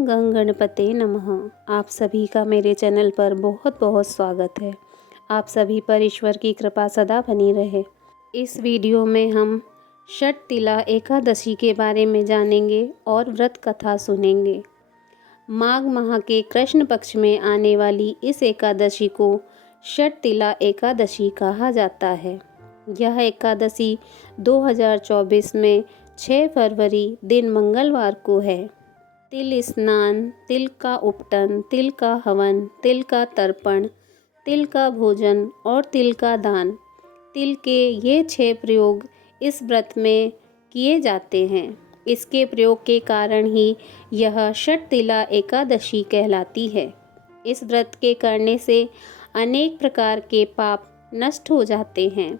ओम गं गणपते नमः। आप सभी का मेरे चैनल पर बहुत बहुत स्वागत है। आप सभी पर ईश्वर की कृपा सदा बनी रहे। इस वीडियो में हम षटतिला एकादशी के बारे में जानेंगे और व्रत कथा सुनेंगे। माघ माह के कृष्ण पक्ष में आने वाली इस एकादशी को षटतिला एकादशी कहा जाता है। यह एकादशी 2024 में 6 फरवरी दिन मंगलवार को है। तिल स्नान, तिल का उपटन, तिल का हवन, तिल का तर्पण, तिल का भोजन और तिल का दान, तिल के ये 6 प्रयोग इस व्रत में किए जाते हैं। इसके प्रयोग के कारण ही यह षटतिला एकादशी कहलाती है। इस व्रत के करने से अनेक प्रकार के पाप नष्ट हो जाते हैं।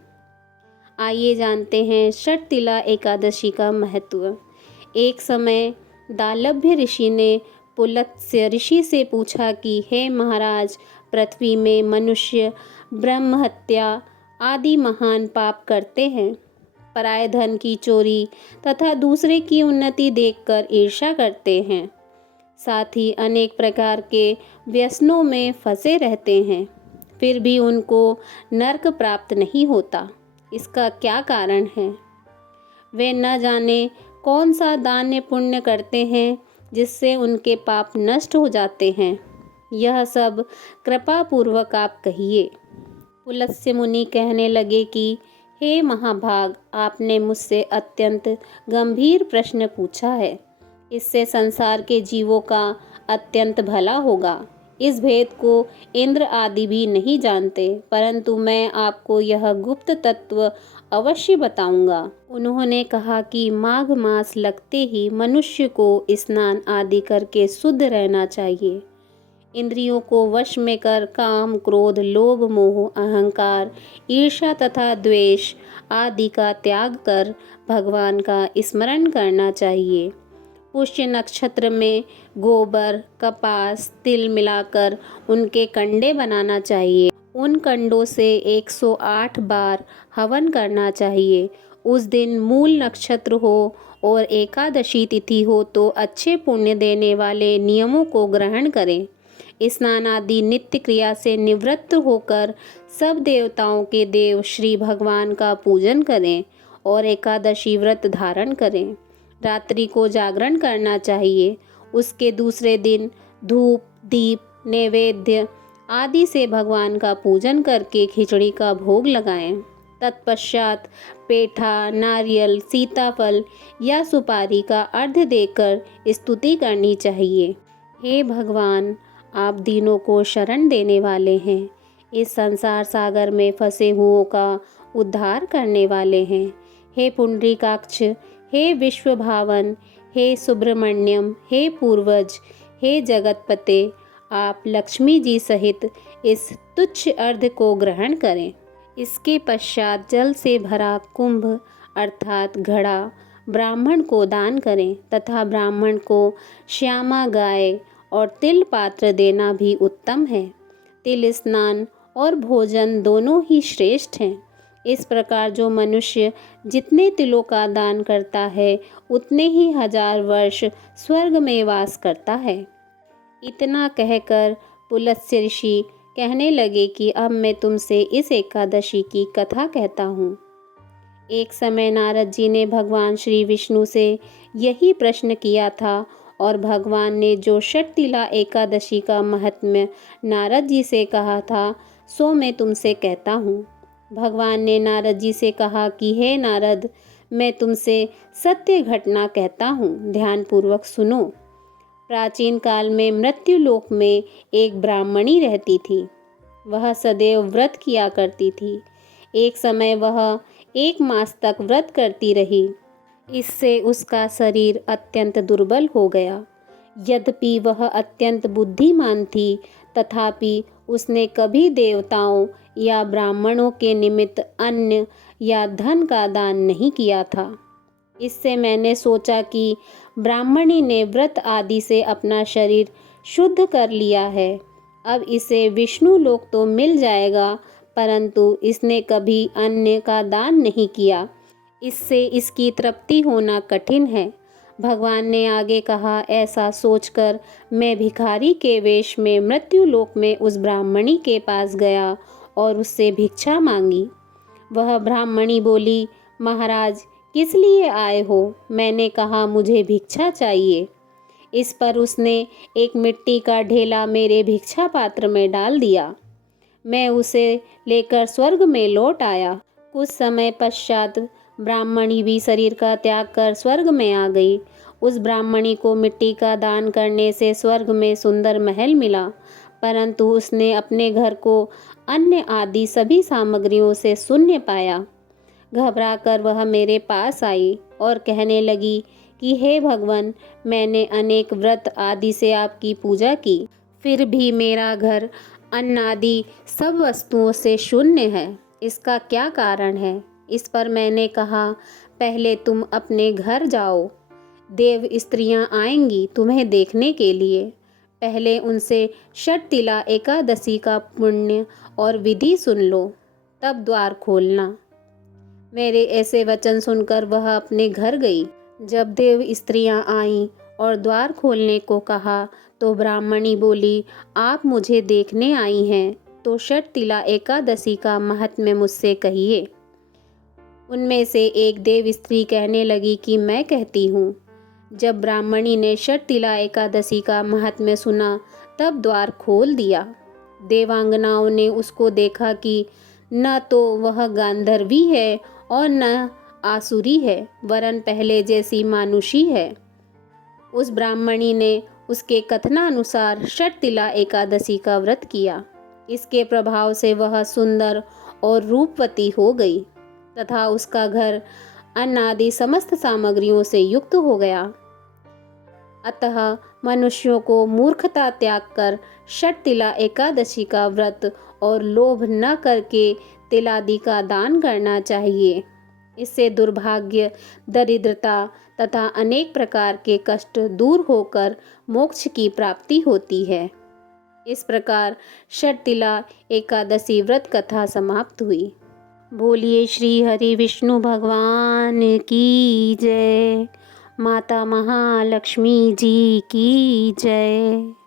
आइए जानते हैं षटतिला एकादशी का महत्व। एक समय दालभ्य ऋषि ने पुलत्स्य ऋषि से पूछा कि हे महाराज, पृथ्वी में मनुष्य ब्रह्म हत्या आदि महान पाप करते हैं, पराये धन की चोरी तथा दूसरे की उन्नति देखकर ईर्ष्या करते हैं, साथ ही अनेक प्रकार के व्यसनों में फंसे रहते हैं, फिर भी उनको नरक प्राप्त नहीं होता। इसका क्या कारण है? वे न जाने कौन सा दान पुण्य करते हैं जिससे उनके पाप नष्ट हो जाते हैं। यह सब कृपा पूर्वक आप कहिए। पुलत्स्य मुनि कहने लगे कि हे महाभाग, आपने मुझसे अत्यंत गंभीर प्रश्न पूछा है। इससे संसार के जीवों का अत्यंत भला होगा। इस भेद को इंद्र आदि भी नहीं जानते, परंतु मैं आपको यह गुप्त तत्व अवश्य बताऊंगा। उन्होंने कहा कि माघ मास लगते ही मनुष्य को स्नान आदि करके शुद्ध रहना चाहिए। इंद्रियों को वश में कर काम, क्रोध, लोभ, मोह, अहंकार, ईर्ष्या तथा द्वेष आदि का त्याग कर भगवान का स्मरण करना चाहिए। पुष्य नक्षत्र में गोबर, कपास, तिल मिलाकर उनके कंडे बनाना चाहिए। उन कंडों से 108 बार हवन करना चाहिए। उस दिन मूल नक्षत्र हो और एकादशी तिथि हो तो अच्छे पुण्य देने वाले नियमों को ग्रहण करें। स्नान आदि नित्य क्रिया से निवृत्त होकर सब देवताओं के देव श्री भगवान का पूजन करें और एकादशी व्रत धारण करें। रात्रि को जागरण करना चाहिए। उसके दूसरे दिन धूप, दीप, नैवेद्य आदि से भगवान का पूजन करके खिचड़ी का भोग लगाएं। तत्पश्चात पेठा, नारियल, सीताफल या सुपारी का अर्घ्य देकर स्तुति करनी चाहिए। हे भगवान, आप दीनों को शरण देने वाले हैं। इस संसार सागर में फंसे हुओं का उद्धार करने वाले हैं। हे पुंडरीकाक्ष, हे विश्व भावन, हे सुब्रमण्यम, हे पूर्वज, हे जगतपते, आप लक्ष्मी जी सहित इस तुच्छ अर्घ्य को ग्रहण करें। इसके पश्चात जल से भरा कुंभ अर्थात घड़ा ब्राह्मण को दान करें तथा ब्राह्मण को श्यामा गाय और तिल पात्र देना भी उत्तम है। तिल स्नान और भोजन दोनों ही श्रेष्ठ हैं। इस प्रकार जो मनुष्य जितने तिलों का दान करता है उतने ही 1000 वर्ष स्वर्ग में वास करता है। इतना कहकर पुलत्स्य ऋषि कहने लगे कि अब मैं तुमसे इस एकादशी की कथा कहता हूँ। एक समय नारद जी ने भगवान श्री विष्णु से यही प्रश्न किया था और भगवान ने जो षटतिला एकादशी का महात्म्य नारद जी से कहा था सो मैं तुमसे कहता हूँ। भगवान ने नारद जी से कहा कि हे नारद, मैं तुमसे सत्य घटना कहता हूँ, ध्यानपूर्वक सुनो। प्राचीन काल में मृत्यु लोक में एक ब्राह्मणी रहती थी। वह सदैव व्रत किया करती थी। एक समय वह 1 मास तक व्रत करती रही। इससे उसका शरीर अत्यंत दुर्बल हो गया। यद्यपि वह अत्यंत बुद्धिमान थी, तथापि उसने कभी देवताओं या ब्राह्मणों के निमित्त अन्न या धन का दान नहीं किया था। इससे मैंने सोचा कि ब्राह्मणी ने व्रत आदि से अपना शरीर शुद्ध कर लिया है, अब इसे विष्णु लोक तो मिल जाएगा, परंतु इसने कभी अन्न का दान नहीं किया। इससे इसकी तृप्ति होना कठिन है। भगवान ने आगे कहा, ऐसा सोचकर मैं भिखारी के वेश में मृत्यु लोक में उस ब्राह्मणी के पास गया और उससे भिक्षा मांगी। वह ब्राह्मणी बोली, महाराज किस लिए आए हो? मैंने कहा, मुझे भिक्षा चाहिए। इस पर उसने एक मिट्टी का ढेला मेरे भिक्षा पात्र में डाल दिया। मैं उसे लेकर स्वर्ग में लौट आया। कुछ समय पश्चात ब्राह्मणी भी शरीर का त्याग कर स्वर्ग में आ गई। उस ब्राह्मणी को मिट्टी का दान करने से स्वर्ग में सुंदर महल मिला, परंतु उसने अपने घर को अन्न आदि सभी सामग्रियों से शून्य पाया। घबराकर वह मेरे पास आई और कहने लगी कि हे भगवान, मैंने अनेक व्रत आदि से आपकी पूजा की, फिर भी मेरा घर अन्न आदि सब वस्तुओं से शून्य है। इसका क्या कारण है? इस पर मैंने कहा, पहले तुम अपने घर जाओ, देव स्त्रियां आएंगी तुम्हें देखने के लिए। पहले उनसे षटतिला एकादशी का पुण्य और विधि सुन लो, तब द्वार खोलना। मेरे ऐसे वचन सुनकर वह अपने घर गई। जब देव स्त्रियां आईं और द्वार खोलने को कहा तो ब्राह्मणी बोली, आप मुझे देखने आई हैं तो षटतिला एकादशी का महात्म्य मुझसे कहिए। उनमें से एक देव स्त्री कहने लगी कि मैं कहती हूँ। जब ब्राह्मणी ने षटतिला एकादशी का महात्म्य सुना तब द्वार खोल दिया। देवांगनाओं ने उसको देखा कि न तो वह गांधर्वी है और न आसुरी है, वरन पहले जैसी मानुषी है। उस ब्राह्मणी ने उसके कथनानुसार षटतिला एकादशी का व्रत किया। इसके प्रभाव से वह सुंदर और रूपवती हो गई तथा उसका घर अन्न आदि समस्त सामग्रियों से युक्त हो गया। अतः मनुष्यों को मूर्खता त्याग कर षटतिला एकादशी का व्रत और लोभ न करके तिलादि का दान करना चाहिए। इससे दुर्भाग्य, दरिद्रता तथा अनेक प्रकार के कष्ट दूर होकर मोक्ष की प्राप्ति होती है। इस प्रकार षटतिला एकादशी व्रत कथा समाप्त हुई। बोलिए श्री हरि विष्णु भगवान की जय। माता महालक्ष्मी जी की जय।